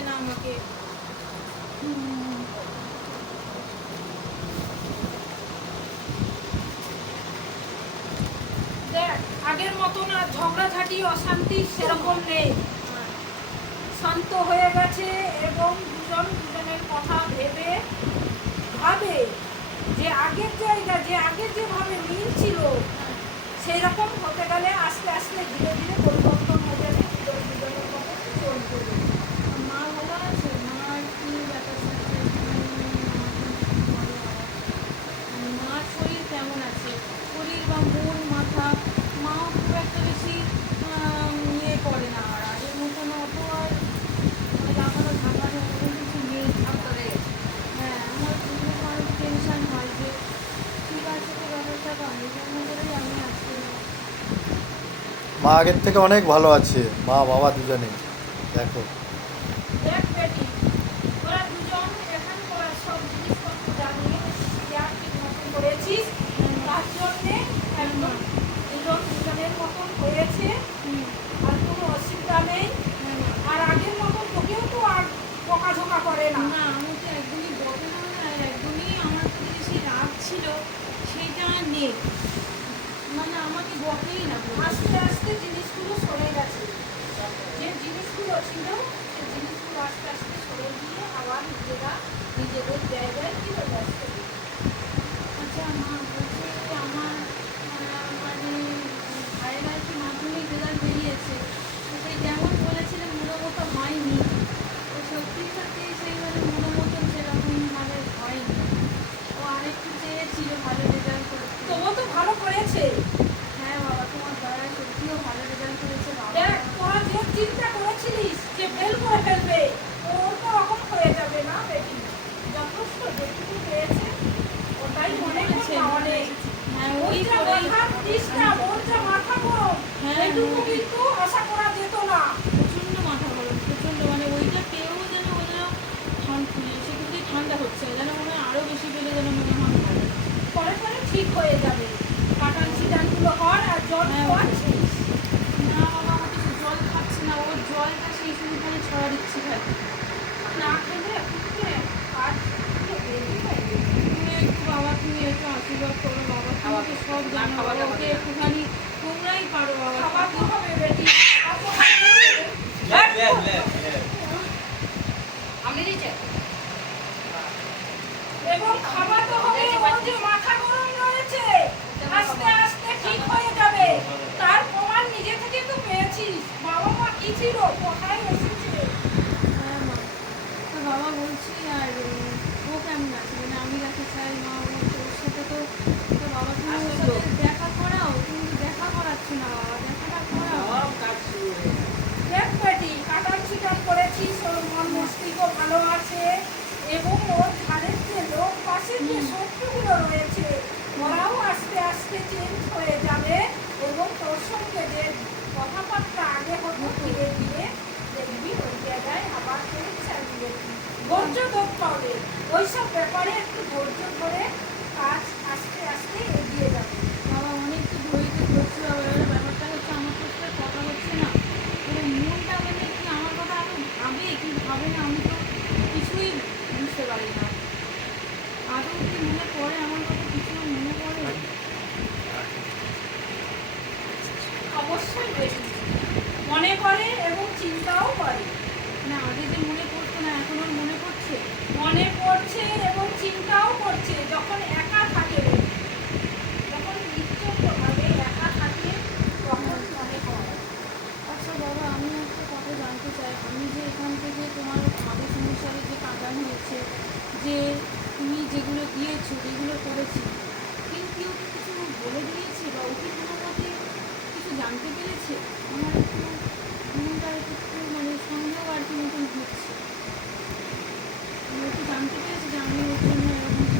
বলে না আমাকে? আগের মতো না ঝগড়াঝাটি, অশান্তি সেরকম নেই। শান্ত হয়ে গেছে এবং দুজন দুজনের কথা ভেবে ভাবে যে আগের জায়গা, যে আগের যেভাবে মিল ছিল সেই রকম হতে গেলে আস্তে আস্তে ধীরে ধীরে পরিবর্তন হয়ে যাবে। দুজন দুজনের মতো চলবে মা আগের থেকে অনেক ভালো আছে। মা বাবা দুজনেই। দেখো। দেখ বেটি ওরা দুজন এখানে ওরা সব জিনিসপত্র জানিয়ে শেয়ার ঠিক মতন করেছিস? তার জন্যে একদম দুজন দুজনের মতন হয়েছে। আর কোনো অসুবিধা নেই। আর আগের মতন তোকেও তো আর বকাঝোকা করে না। না আমি তো একদমই বকে না। একদমই আমার প্রতি সেই রাগ ছিল সেইটা নেই। মানে আমাকে বকেই না। আস্তে আস্তে জিনিসগুলো সরে গেছে। যে জিনিসগুলো ছিল জিনিসগুলো আস্তে আস্তে সরে গিয়ে আবার নিজেরা নিজেদের জায়গায় ফিরে যাচ্ছে আচ্ছা মা বলছে আমার মানে ভাইয়ের আর কি মাধ্যমিক রেজাল্ট বেরিয়েছে তো সেই যেমন বলেছিলেন মনোমতো হয়নি। তো সত্যি সত্যি সেই মানে সেইভাবে মনোমতো সেরকমভাবে হয়নি। ও আরেকটু চেয়েছিল ভালো রেজাল্ট করতে। তবুও তো ভালো করেছে। হ্যাঁ বাবা তোমার দয়ায় সত্যিও ভালো রেজাল্ট করেছে। বাবা যে চিন্তা করেছিলিস যে ফেল করে ফেলবে ওর তো রকম হয়ে যাবে না বেটি যথেষ্ট যেটুকু পেয়েছে ওটাই মনে বলেছে, করছে অনেক হ্যাঁ ওই ওই যা না ওর যা মাথা গরম। হ্যাঁ, এটুকু হ্যাঁ। কিন্তু আশা করা যেত না। প্রচণ্ড মাথা গরম প্রচণ্ড। মানে ওইটা পেয়েও যেন ও যেন ঠান্ডা সে কিন্তু ঠান্ডা হচ্ছে যেন মনে হয় আরও বেশি পেলে যেন মনে হয় পরে পরে ঠিক হয়ে যাবে। কাটান সিটানগুলো কর আর জল হ্যাঁ, না বাবা আমাকে সে জল খাচ্ছে না। ওর জলটা সেই সময়খানে ছড়া দিচ্ছি খাই না খেলে একটু বাবা তুমি একটু আশীর্বাদ করো। তো সব জানো ওকে একটুখানি তোমরাই পারো বাবা খাওয়াতে হবে বেটি খাওয়াতে হবে। এবং খাওয়াতে হবে ওর যে মাথা গরম রয়েছে আস্তে আস্তে ঠিক হয়ে যাবে তার প্রমাণ নিজে থেকে তো পেয়েছিস বাবা মা কি ছিল কোথায় এসেছে হ্যাঁ মা তো বাবা বলছি আর উম, ও কেমন আছে মানে আমি যাকে চাই মা ও তো ওর সাথে তো তো বাবা তুমি ওর সাথে দেখা করাও তুমি তো দেখা করাচ্ছ না বাবা দেখাটা করাও দেখ বেটি কাটান ছিটান করেছিস ওর মন মস্তিষ্ক ভালো আছে এবং ওর ধারের যে লোক পাশের যে শত্রুগুলো রয়েছে ওরাও আস্তে আস্তে চেঞ্জ হয়ে যাবে এবং তোর সঙ্গে যে কথাবার্তা আগে হতো ধীরে ধীরে দেখবি ওই জায়গায় আবার ফেরত চালিয়ে ধৈর্য ধরতে হবে ওইসব ব্যাপারে একটু ধৈর্য ধরে কাজ আস্তে আস্তে এগিয়ে যাবে। বাবা অনেক তো ধৈর্য ধরছি বাবা। ব্যাপারটা হচ্ছে আমার সাথে কথা হচ্ছে না। মানে মনটা মানে কি আমার কথা আরও ভাবে কি ভাবে না। আমি তো কিছুই বুঝতে পারি না। আদৌ কি মনে পড়ে আমার কথা? কিছু মনে পড়ে? অবশ্যই বেশি মনে করে এবং চিন্তাও করে না আগে যে মনে পড়তো না এখন ওর মনে পড়ছে মনে পড়ছে এবং চিন্তাও করছে যখন একা থাকে যখন নিশ্চয়ভাবে একা থাকে তখন মনে হয় আচ্ছা বাবা আমি একটা কথা জানতে চাই আমি যে এখান থেকে তোমার আদেশ অনুসারে যে কাটান হয়েছে যে তুমি যেগুলো দিয়েছ যেগুলো করেছি। কিন্তু কেউ কিছু বলে দিয়েছে বা ওকে কোনো মতে কিছু জানতে পেরেছে?